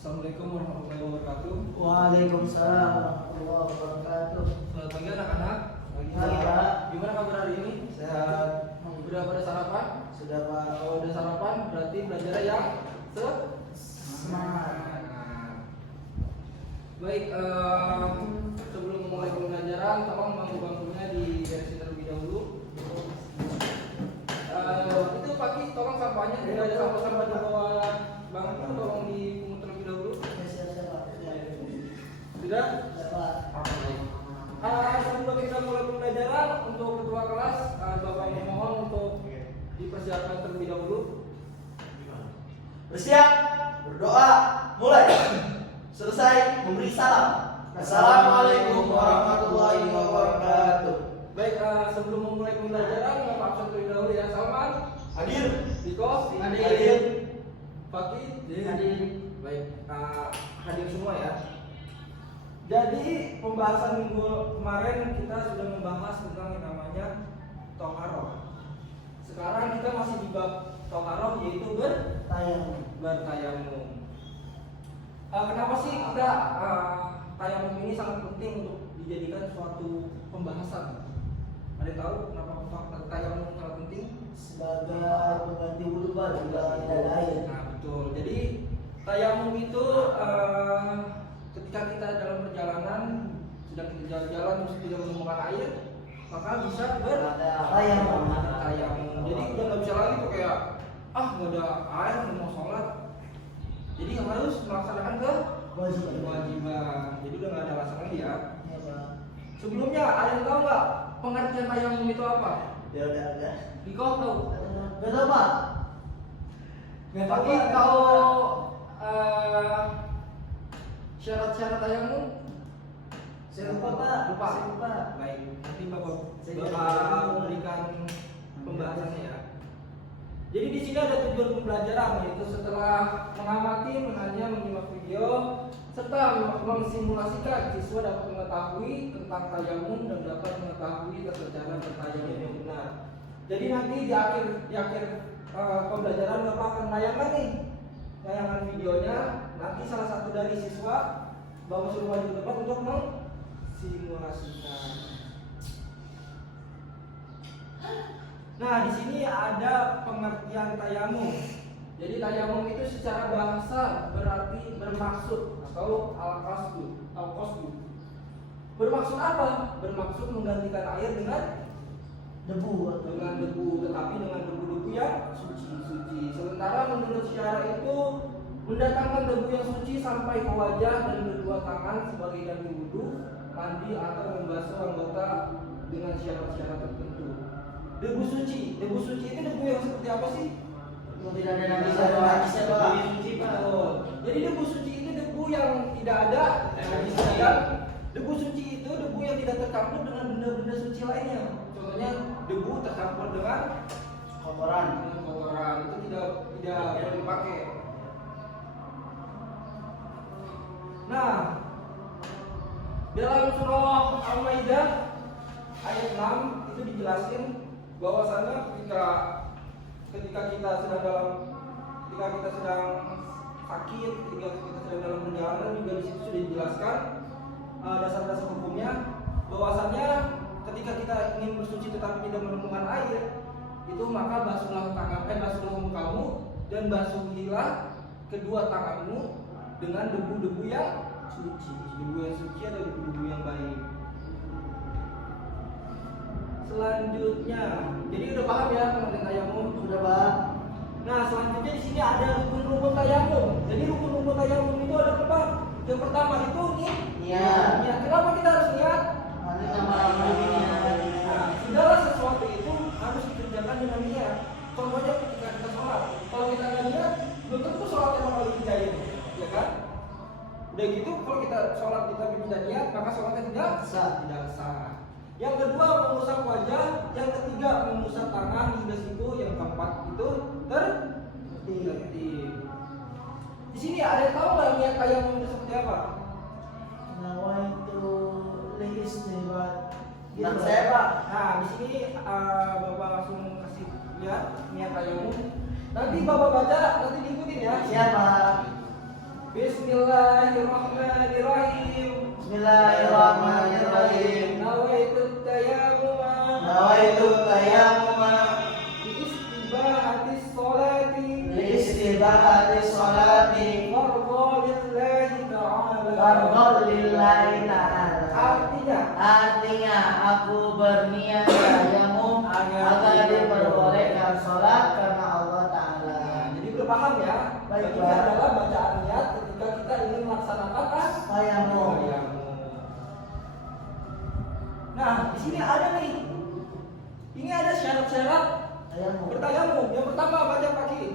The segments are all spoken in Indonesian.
Assalamualaikum warahmatullahi wabarakatuh. Waalaikumsalam warahmatullahi wabarakatuh. Selamat pagi anak-anak. Pagi, Pak. Gimana kabar hari ini? Sehat. Udah pada sarapan? Sudah, Pak. Kalau udah sarapan berarti belajar yang Semangat. Baik, sebelum memulai pembelajaran, tolong bangku-bangkunya diberesin terlebih dahulu. Itu pagi, tolong sampahnya tidak ada sampah-sampah di bawah bangku, tolong dipungut terlebih dahulu. Siap, Pak. Sudah? Siap, Pak. Sebelum kita mulai pembelajaran, untuk ketua kelas, Bapak mohon untuk dipersiapkan terlebih dahulu. Bersiap, berdoa, mulai. Selesai, memberi salam. Assalamualaikum warahmatullahi wabarakatuh. Baik, sebelum memulai pembelajaran, Bapak absen terlebih dahulu ya. Salman, Hadir. Diko, Hadir. Fakih, Hadir. Baik, hadir semua ya. Jadi pembahasan minggu kemarin kita sudah membahas tentang yang namanya toharoh. Sekarang kita masih di bab toharoh, yaitu bertayamum. Kenapa sih kita tayamum ini sangat penting untuk dijadikan suatu pembahasan? Ada yang tahu kenapa tayamum sangat penting? Sebagai pengganti wudhu, Pak, jika tidak ada air. Nah betul. Jadi tayamum itu ketika kita dalam perjalanan sedang kita jalan-jalan terus tidak menemukan air, maka bisa bertayamum. Jadi udah nggak bisa lagi tuh kayak nggak ada air mau sholat. Jadi harus melaksanakan kewajiban. Jadi udah nggak ada alasan lagi ya. Ya, Pak. Sebelumnya ada yang tahu nggak pengertian tayamum itu apa? Ya udah. Diko tahu? Nggak tahu, Pak. Tapi tahu syarat-syarat tayamum? Saya lupa, Pak. Lupa. Saya lupa. Baik, nanti Bapak Saya berikan pembahasannya ya. Jadi di sini ada tujuan pembelajaran, yaitu setelah mengamati, menanya, menyimak video, serta mensimulasikan, siswa dapat mengetahui tentang tayamum dan dapat mengetahui tata cara bertayamum yang benar. Jadi nanti di akhir pembelajaran Bapak akan tayangan videonya. Nanti salah satu dari siswa Bapak suruh maju ke depan untuk mensimulasikan. Nah, di sini ada pengertian tayamum. Jadi tayamum itu secara bahasa berarti bermaksud atau al-qasdu. Bermaksud apa? Bermaksud menggantikan air dengan debu, tetapi dengan debu-debu yang suci. Sementara menurut syara itu mendatangkan debu yang suci sampai ke wajah dan kedua tangan sebagai ganti wudhu, mandi atau membasuh anggota dengan syarat-syarat tertentu. Debu suci itu debu yang seperti apa sih? Tidak ada najisnya, Pak. Suci, betul. Jadi debu suci itu debu yang tidak ada najisnya, dan debu suci itu debu yang tidak tercampur dengan benda-benda suci lainnya. Contohnya debu tercampur dengan kotoran itu tidak boleh dipakai. Nah, dalam surah Al-Maidah ayat 6 itu dijelasin bahwasanya ketika kita sedang sakit, ketika kita sedang dalam perjalanan, juga di situ sudah dijelaskan dasar-dasar hukumnya, bahwasanya ketika kita ingin bersuci tetapi tidak menemukan air, itu maka basuhlah mukamu dan basuhilah kedua tanganmu dengan debu-debu yang suci atau debu-debu yang baik. Selanjutnya, jadi udah paham ya pengertian tayamum? Sudah, Pak. Nah, selanjutnya di sini ada rukun-rukun tayamum. Jadi rukun-rukun tayamum itu ada berapa? Yang pertama itu niat. Kenapa kita harus niat? Segala sesuatu itu harus dikerjakan dengan niat. Contohnya ketika kita sholat, kalau kita nggak niat, belum tentu sholat yang bakal dikerjain, ya kan? Udah gitu, kalau kita sholat kita tidak niat, maka sholatnya tidak sah. Yang kedua mengusap wajah, yang ketiga mengusap tangan, hingga situ, yang keempat itu tertib. Di sini ada yang tahu nggak niat tayamum itu seperti apa? Nawaitu liistighfar. Gitu. Saya, Pak. Nah, di sini Bapak langsung kasih lihat niat tayamum. Nanti Bapak baca, nanti diikutin ya. Siapa? Bismillahirrahmanirrahim. Bismillahirrahmanirrahim. Bismillahirrahmanirrahim. Nawaitut tayammuma. Nawaitu tayammuma Biistibahatis sholati. liistibahati sholati Fardholillahi ta'ala. fardhon lillahi ta'ala. Artinya aku berniat tayamum agar diperbolehkan sholat karena Allah Ta'ala. jadi berpaham ya. Baik, Ini Pak. adalah bacaan niat ketika kita ingin melaksanakan Tayamum. Nah, di sini ada nih. Ini ada syarat-syarat Tayamum. bertayamum. Yang pertama baca kaki.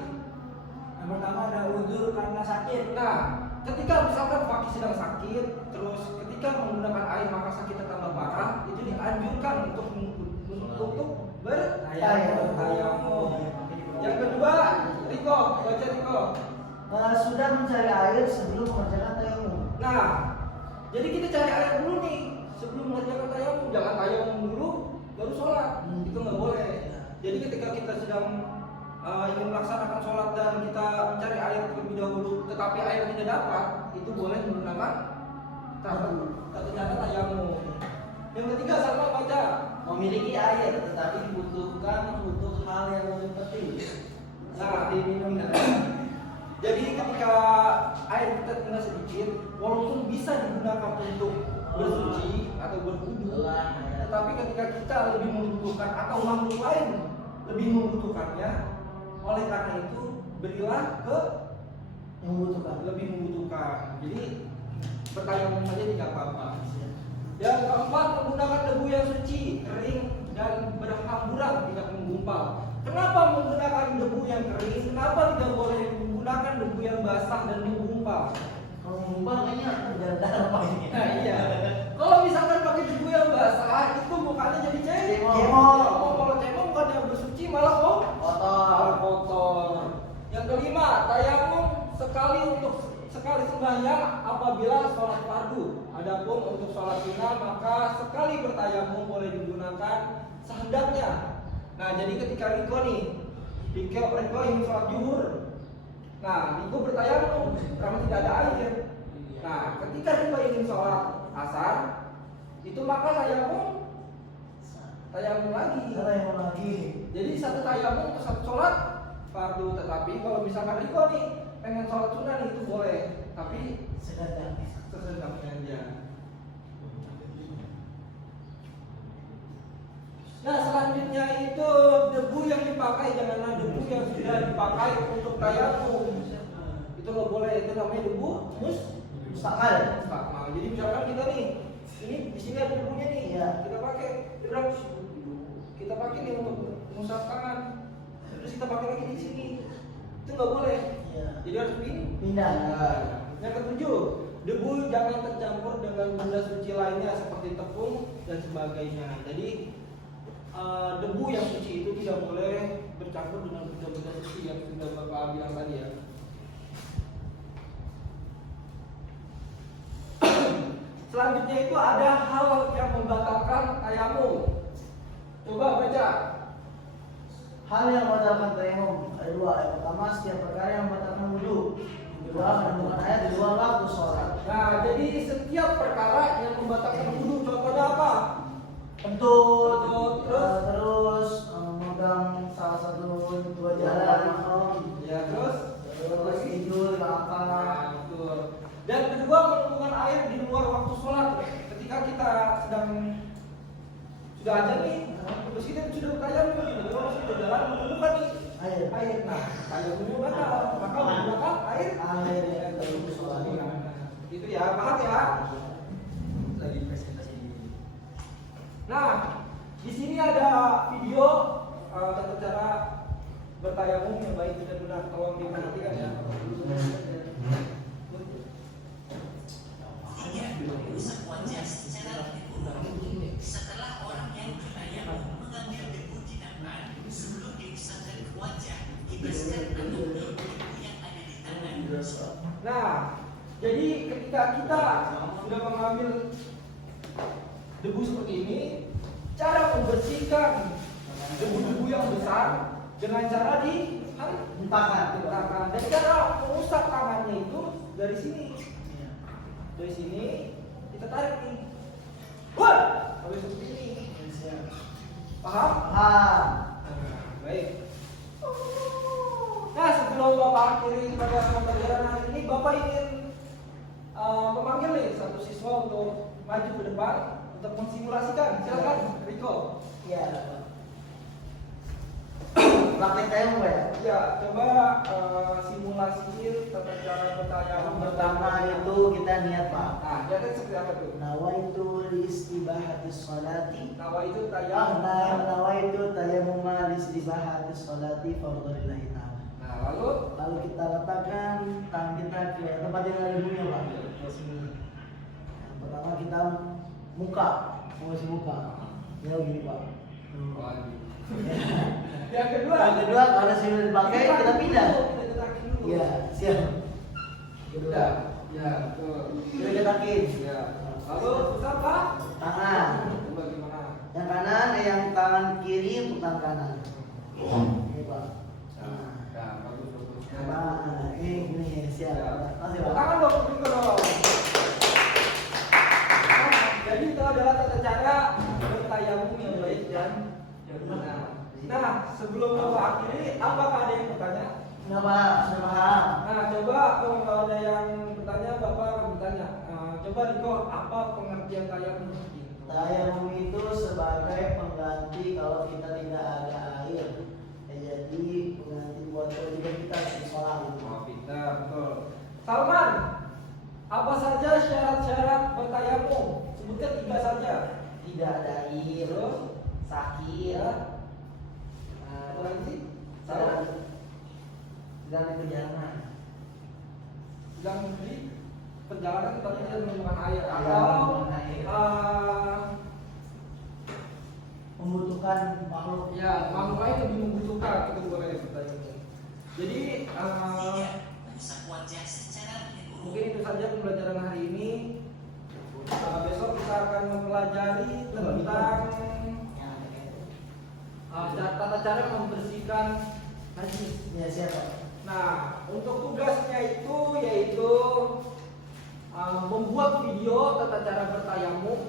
Yang pertama ada udzur karena sakit. Nah, ketika misalkan kaki sedang sakit, terus ketika menggunakan air maka sakitnya tambah parah, itu dianjurkan untuk bertayamum. Yang kedua, Riko, baca Riko. Sudah mencari air sebelum mengerjakan tayamum. Nah, jadi kita cari air dulu nih sebelum mengerjakan tayamum. Jangan tayamum dulu baru sholat. Itu nggak boleh. Jadi ketika kita sedang ingin melaksanakan sholat dan kita mencari air terlebih dahulu, tetapi air tidak dapat, itu boleh menggunakan tata cara tayamum. Yang ketiga sama baca. Memiliki air tetapi dibutuhkan untuk hal yang lebih penting seperti minum dan Jadi ketika air kita tinggal sedikit, walaupun bisa digunakan untuk bersuci atau berwudu, tetapi ketika kita lebih membutuhkan atau makhluk lain lebih membutuhkannya, oleh karena itu berilah ke Membutuhkan. lebih membutuhkan. Jadi bertayamum saja tidak apa-apa. Yang keempat, menggunakan debu yang suci, kering dan berhamburan, tidak menggumpal. Kenapa menggunakan debu yang kering? Kenapa tidak boleh menggunakan debu yang basah dan menggumpal? Kalau ngumpal kayaknya tergantung apa ini. Nah iya. Kalau misalkan pakai debu yang basah, itu mukanya jadi Cemong. cemong. Kalau cemong bukan yang bersuci malah Kotor. kotor. Yang kelima, tayamum sekali sembahyang apabila sholat fardu. Adapun untuk sholat sunnah maka sekali bertayamum boleh digunakan sehendaknya. Nah, jadi ketika Riko ingin sholat zuhur. Nah, Riko bertayamum karena tidak ada air. Nah, ketika Riko ingin sholat asar, itu maka tayamum lagi. Jadi satu tayamum untuk satu sholat fardu. Tetapi kalau misalkan Riko nih pengen sholat sunnah nih, itu boleh, tapi sesedapnya aja. Nah, selanjutnya itu debu yang dipakai, janganlah debu yang sudah dipakai untuk tayamum. Itu nggak boleh, itu namanya debu Mustakal. mustakmal. Jadi misalkan kita nih, ini di sini ada debunya nih, Iya. kita pakai nih untuk mengusap tangan, terus kita pakai lagi di sini, itu nggak boleh. Iya. Jadi harus Pindah. Yang ketujuh, debu jangan tercampur dengan benda suci lainnya seperti tepung dan sebagainya. Jadi debu yang suci itu tidak boleh bercampur dengan benda-benda suci yang sudah Bapak bilang tadi ya. Selanjutnya itu ada hal yang membatalkan tayamum. Coba baca. Hal yang membatalkan tayamum ada dua. Yang pertama, setiap perkara yang membatalkan wudu. Yang kedua, kandungan air di luar waktu sholat. Nah, jadi setiap perkara yang membatalkan wudu, contohnya apa? Kentut, terus memegang salah satu dua jalan mahram, Ya, terus tidur, makan. Nah, betul. Dan kedua, menemukan air di luar waktu sholat. Ketika kita sudah aja nih, terus kita sudah bertayamum, terus kita jalan menemukan nih air. Nah, tayamumnya batal, maka menggunakan air Air yang terlalu sholat. Itu ya, paham ya? lagi presentasi. Nah, di sini ada video tata cara bertayamum yang baik dan benar. Tolong diperhatikan ya. Rusak wajah secara lebih umum setelah orang yang bertayamum mengambil debu di tangan sebelum diusapkan ke wajah, dibaskan atau debu yang ada di tangan. Nah, jadi ketika kita sudah mengambil debu seperti ini, cara membersihkan debu-debu yang besar dengan cara dihentakan. Dan cara mengusap tangannya itu dari sini. Iya. Dari sini kita tarik nih. Wah, habis seperti ini. Ya, siap. Paham? Paham. Nah, baik. Nah, sebelum Bapak akhiri pada pembelajaran hari ini, Bapak ingin memanggil nih satu siswa untuk maju ke depan untuk mensimulasikan. Silakan, Riko. Iya. Praktek tayamum Pak ya? Ya, coba simulasiin tata cara bertayamum. Yang pertama itu kita niat Pak. Nah, jadi seperti apa tuh? Nawaitu liistibahatis sholati. Nawa itu tayamum. Nawaitu tayamuma liistibahatis sholati fardholillahi ta'ala. Nah, lalu Lalu kita letakkan tangan kita ke tempat yang ada bunyinya Pak. Terus ini. Yang pertama kita muka, posisi muka. Ya begini Pak. yang kedua, Kalau sudah dipakai kita pindah. Kita gerakin dulu. Iya, siap. Kedua. Ya, betul. Kita gerakin. Ya. Lalu putar Pak. Tangan. Coba gimana? Yang kanan, yang tangan kiri untuk tangan kanan. Ini Pak. Nah, bagus bagus. Nah, ini gini siap. Masih Pak. Tangan dong, Riko dong. Jadi itu adalah tata cara bertayamum yang baik dan yang benar. Nah, sebelum Bapak akhiri, apakah ada yang bertanya? Nah Pak, sudah paham. Nah, coba kalau ada yang bertanya, Bapak akan bertanya. Coba Riko, apa pengertian tayamum? Tayamum itu sebagai pengganti kalau kita tidak ada air. Jadi pengganti buat kewajiban kita di sholat. Oh, pintar, betul. Salman, apa saja syarat-syarat bertayamum? Sebutkan 3 saja. Tidak ada air, Terus, sakit, apa lagi sih? dan perjalanan. Yang di perjalanan tapi dia menemukan air Iya, atau menemukan air. Membutuhkan makhluk. Ya, makhluk lain lebih membutuhkan itu bukan yang bertayamum. Jadi Tiga, mengusap wajah secara menyeluruh. mungkin itu saja pembelajaran hari ini. Besok kita akan mempelajari tentang tata cara membersihkan najis. Ya siapa? Nah, untuk tugasnya itu yaitu membuat video tata cara bertayamum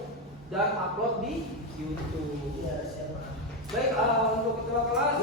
dan upload di YouTube. Ya siapa? Baik, untuk ketua kelas.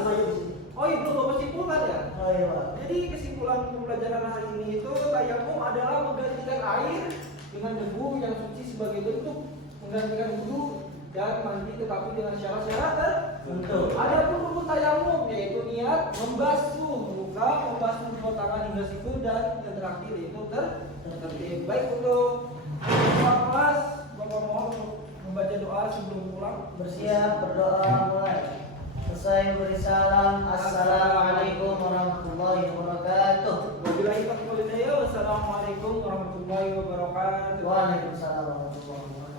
Oh iya, belum Bapak simpulkan ya? Oh iya Pak. Jadi kesimpulan pembelajaran hari ini itu tayamum adalah menggantikan air dengan debu yang suci sebagai bentuk menggantikan wudu dan mandi tetapi dengan syarat-syarat tertentu. Ada pun rukun tayamum yaitu niat membasuh muka, membasuh kedua tangan hingga siku dan yang terakhir yaitu tertib. Baik untuk ketua kelas, Bapak mohon untuk membaca doa sebelum pulang. Bersiap berdoa mulai. Selesai beri salam. Assalamualaikum warahmatullahi wabarakatuh. Wabillahi taufiq wal hidayah. Wassalamualaikum warahmatullahi wabarakatuh. Waalaikumsalam warahmatullahi wabarakatuh.